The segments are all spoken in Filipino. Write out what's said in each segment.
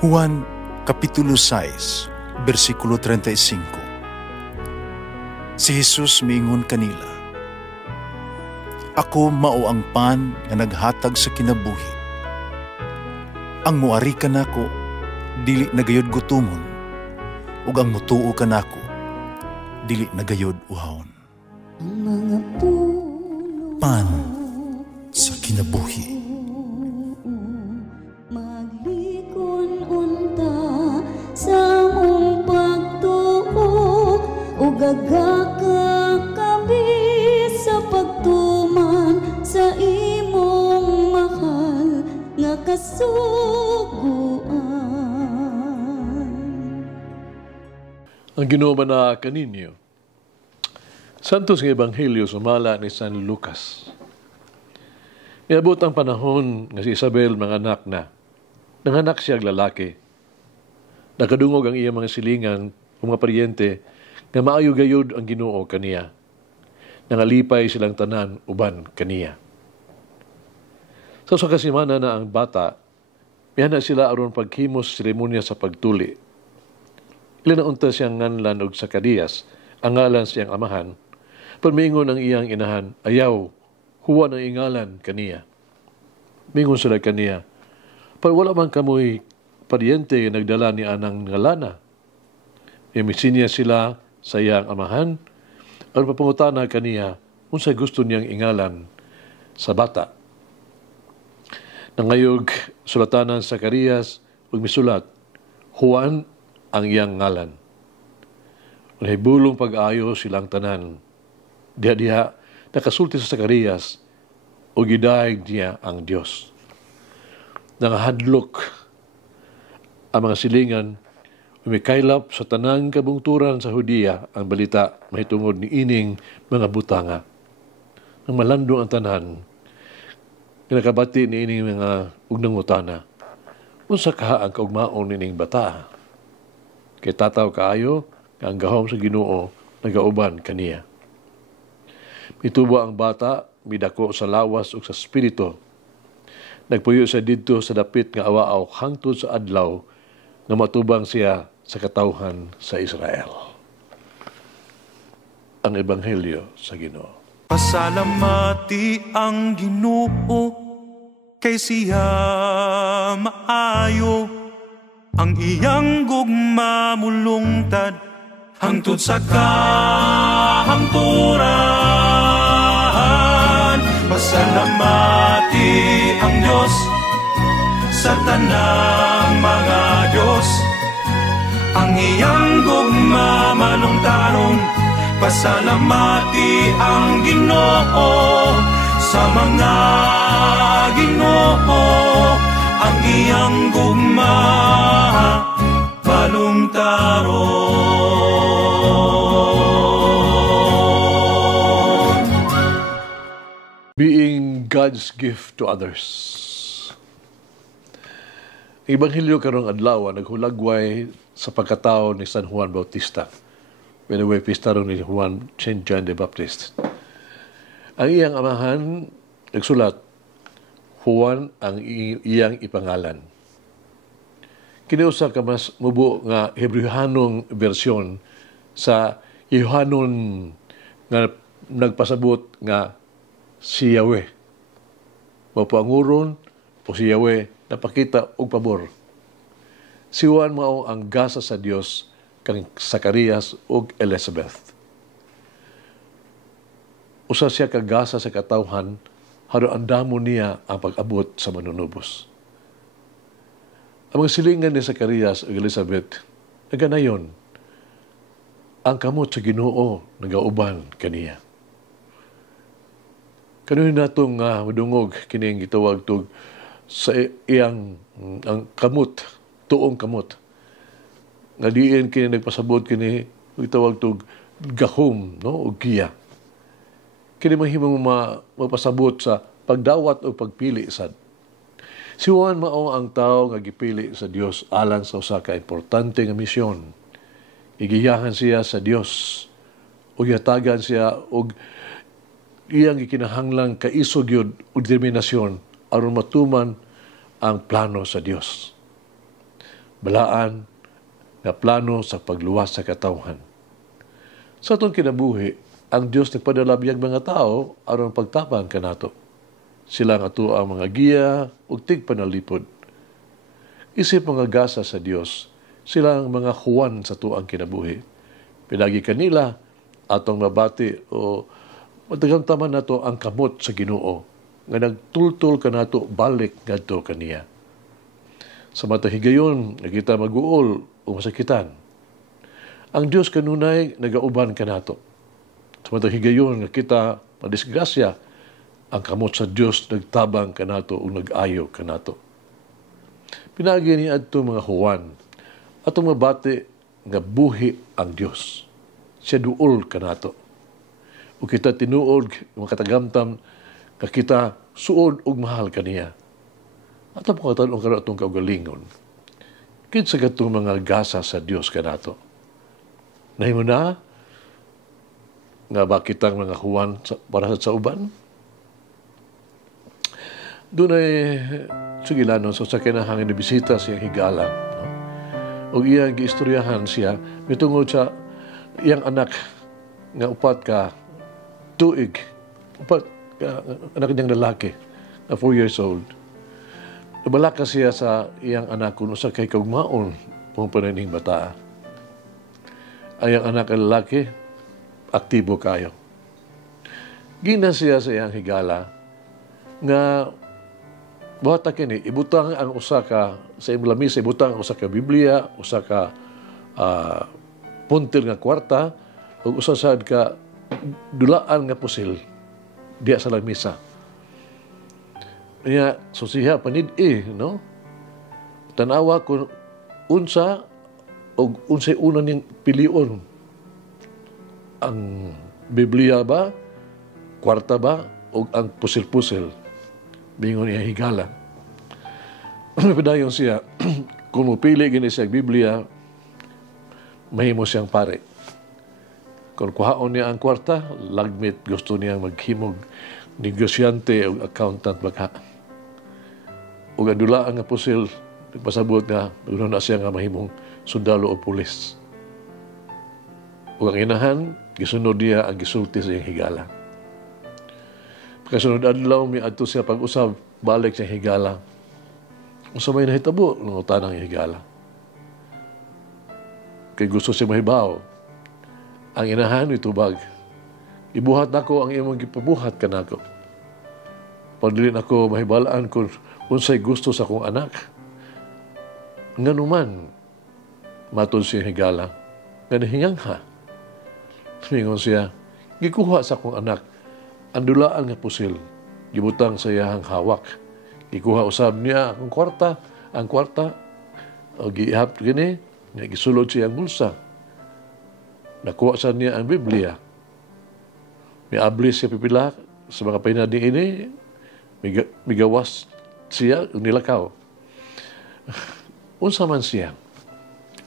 Juan Kapitulo 6, versikulo 35. Si Jesus miingon kanila, "Ako mao ang pan nga naghatag sa kinabuhi. Ang muari kanako dili nagayod gutumon, ug ang mutuo kanako dili nagayod uhawon." Pan sa kinabuhi. Sa mong pagtuo o gagakakabi sa pagtuman sa imong mahal nga kasuguan. Ang Ginoo na kaninyo. Santos nga Ebanghelyo sumala ni San Lucas. Niabot ang panahon nga si Isabel manganak na. Nanganak siya lalaki. Nakadungog ang iyang mga silingan o mga paryente nga maayo gayud ang Ginoo kaniya. Nangalipay silang tanan uban kaniya. Sa kasimana na ang bata, mihana sila aron paghimos seremonya sa pagtuli. Ilan na unta siyang nganlan og Zacarias, ang ngalan siyang amahan. Pagmingon ang iyang inahan, ayaw, huwa ng ingalan kaniya. Mingon sila kaniya, pag wala man kamoy paryente nagdala ni anang ngalana. Imisinya sila sa iyang amahan, at papangutana kaniya kung sa gusto niyang ingalan sa bata. Nangayog sulatanan sa Zacarias, ug misulat, Juan ang iyang ngalan. Nahibulong pag-ayo silang tanan. Diha-diha nakasulti sa Zacarias, ug gidayeg niya ang Dios. Nangahadlok ang mga silingan, umikaylap sa tanang kabungturan sa Hudiya ang balita mahitungod ni ining mga butanga. Nang malandong ang tanan, kinakabati ni ining mga ugnangutana, unsa kaha ang kaugmaon nining bata? Kay tataw kaayo, nga ang gahom sa Ginoo nagauban kaniya. Mitubo ang bata, midako sa lawas ug sa espiritu. Nagpuyo siya didto sa dapit nga awaaw hangtod sa adlaw, na matubang siya sa katawhan sa Israel. Ang Ebanghelyo sa Ginoo. Pasalamati ang Ginoo, kay siya maayo, ang iyang gugma mulungtad, hangtod sa kahangturan. Pasalamati ang Diyos sa tanang mga Diyos, ang iyang gugma malungtaron. Pasalamati ang Ginoo sa mga Ginoo, ang iyang gugma malungtaron. Being God's gift to others. Ebanghelyo karong adlaw naghulagway sa pagkatao ni San Juan Bautista. Anyway, pista ron ni Saint John the Baptist. Ang iyang amahan nagsulat, Juan ang iyang ipangalan. Kiniusa ka mas mubo nga Hebrehanong bersyon sa Yohanon nga nagpasabot nga si Yahweh. Mapanguron o si Yahweh napakita og pabor. Si Juan mao ang gasa sa Dios kang Zacarias ug Elizabeth. Usa siya kagasa sa katawhan, haro andamo niya ang pag-abot sa manunubos. Ang mga silingan ni Zacarias ug Elizabeth, naganayon, ang kamot sa Ginoo nagauban kaniya. Kanuhin natong madungog kining gitawag tug sa iyang ang kamot, tuong kamot. Nga diin kini nagpasabot kini gitawag tug gahom, no, o giya. Kini mahimong mapasabot sa pagdawat o pagpili sad. Si Juan mao ang tao nga gipili sa Dios alang sa usa ka importante nga misyon. Igiyahan siya sa Dios ug yatagan siya og iyang gikinahanglang kaisog yun o determinasyon aron matuman ang plano sa Dios. balaan nga plano sa pagluwas sa katawhan. Sa atong kinabuhi, ang Dios nagpadala biyang mga tao aron pagtapang kanato. Sila nga ato ang mga giya ug tigpanalipod. Isip mga gasa sa Dios, sila ang mga Juan sa tuang kinabuhi. Pinagi kanila atong mabati o matagamtaman nato ang kamot sa Ginoo nga nagtultol kanato balik ngadto kaniya. Sa mata higayon, kita mag-uol o masakitan. Ang Dios kanunay nagauban kanato. Sa mata higayon nga kita madisgrasya, ang kamot sa Dios nagtabang kanato o nag-ayo kanato. Pinagi ni adto mga Juan, atong mabati nga buhi ang Dios. Siya duol kanato. O kita tinuod, makatagamtam, nga kita suod og mahal kaniya. At ang pagkatalong karon atong kaugalingon, kinsa gatong mga gasa sa Dios kanato. Nahimo na nga bakit ang mga Juan para sa uban? Doon ay sugilanon sa kinahangin na bisita siyang higala. No? O iyang giistoryahan siya, mitungod sa iyang anak nga upat ka tuig. Upat ka anak niyang lalaki na 4 years old. Nabalaka siya sa iyang anak kung sa kay kaugmaon kung pananing bata. Ayang anak ang lalaki, aktibo kayo. Gina siya sa iyang higala nga buhat kini ibutang ang usa ka sa lamisa, ibutang ang usa ka Biblia, usa ka puntir nga kwarta ug usa sad ka dulaan nga pusil diya sa lamisa. Niya so siya panid no? Tanawa kung unsa o unsay una ning pilion, ang Biblia ba, kwarta ba, o ang pusil-pusil. Bingon niya higala. Padayon siya, kung mupili gini siya Biblia, mahimo siyang pare. Kung kuhaon niya ang kwarta, lagmit gusto niya maghimog negosyante o accountant baka. O gadulaan nga pusil, nagpasabot nga, doon na siya nga mahimong sundalo o pulis. O ang inahan, gisunod niya ang gisulti sa iyang higala. Pagkasunod adlaw, may adto siya pag-usab, balik sa higala. Kung sa may nahitabo, nangutan ang higala. Kaya gusto siya mahibaw. Ang inahan, itubag. Ibuhat nako ang imong gipabuhat ka nako. Pagdilin ako mahibalaan kung unsay gusto sa akong anak. Nga naman, matod siya higala. Nga nahingang ha. Tumingon siya, gikuha sa akong anak ang dulaan nga pusil, gibutang sa iyang hawak. Gikuha usab niya ang kwarta, o giihap gini, nga gisulod siya ang bulsa. Nakuha sa niya ang Biblia. May ablis siya pipila sa mga pinading ini, may gawas siya, nilakaw. Unsa man siya,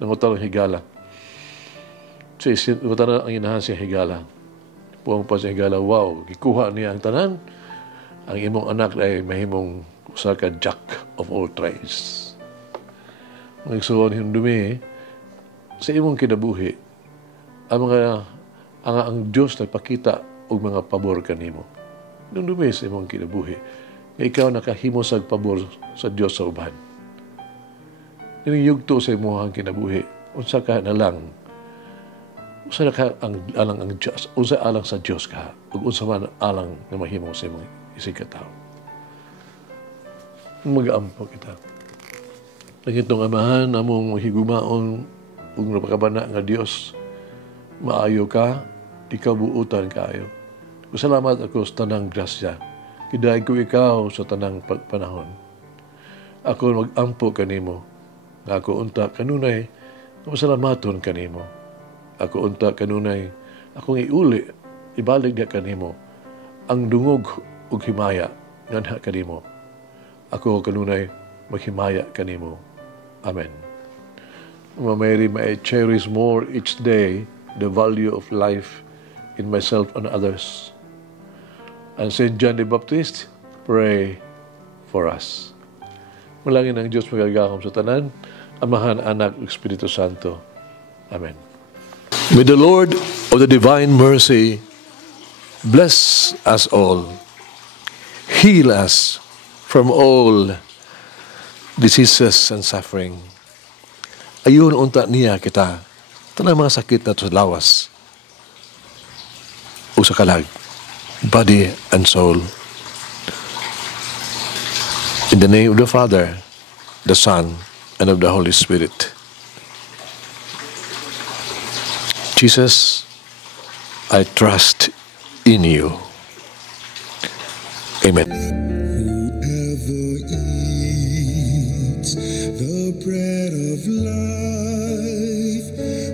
nangutal ang higala. Nangutal ang inahan siya higala. Puwang pa siya higala, wow, gikuha niya ang tanan. Ang imong anak ay mahimong usa ka jack of all trades. Ang igsoon hindumi, sa imong kinabuhi, ang Diyos nagpakita og mga pabor kanimo. Nung dumi sa imong kinabuhi, nga ikaw nakahimo sa pabor sa Diyos sa uban. Niniyugto sa imong kinabuhi, unsa ka na lang, unsa alang ang Diyos, unsa alang sa Diyos ka, ug unsa man alang na mahimo sa imong isig ka tao. Mag-aampo kita. Nangitong amahan, among higumaon, ug napakabana nga Dios, maayo ka, ikaw buutan kayo. Salamat ako sa tanang grasya. Kidaig ko ikaw sa tanang panahon. Ako mag-ampo kanimo. Ako unta kanunay, masalamaton kanimo. Ako unta kanunay, akong iuli, ibalik niya kanimo. Ang dungog ug himaya, nganha kanimo. Ako kanunay, maghimaya kanimo. Amen. Mary, may I cherish more each day the value of life in myself and others. And St. John the Baptist, pray for us. Malangin ang Diyos magagahom sa tanan, Amahan, Anak, Espiritu Santo. Amen. May the Lord of the divine mercy bless us all, heal us from all diseases and suffering. Ayun unta niya kita, tanang mga sakit na sa lawas, o sa kalag, body and soul. In the name of the Father, the Son, and of the Holy Spirit. Jesus, I trust in you. Amen. Whoever eats the bread of life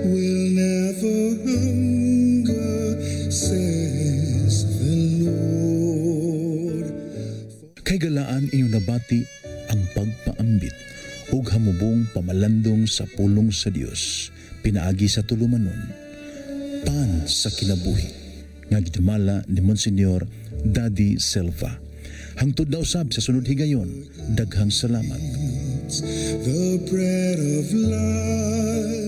will never hunger, says the Lord. Kay galaan inyong nabati ang pagpaambit ug hamubong pamalandong sa pulong sa Dios pinaagi sa tulumanon. Pan sa kinabuhi nga gidumala ni Monsignor Daddy Silva. Hangtod na usab sa sunod higayon, daghang salamat. The bread of life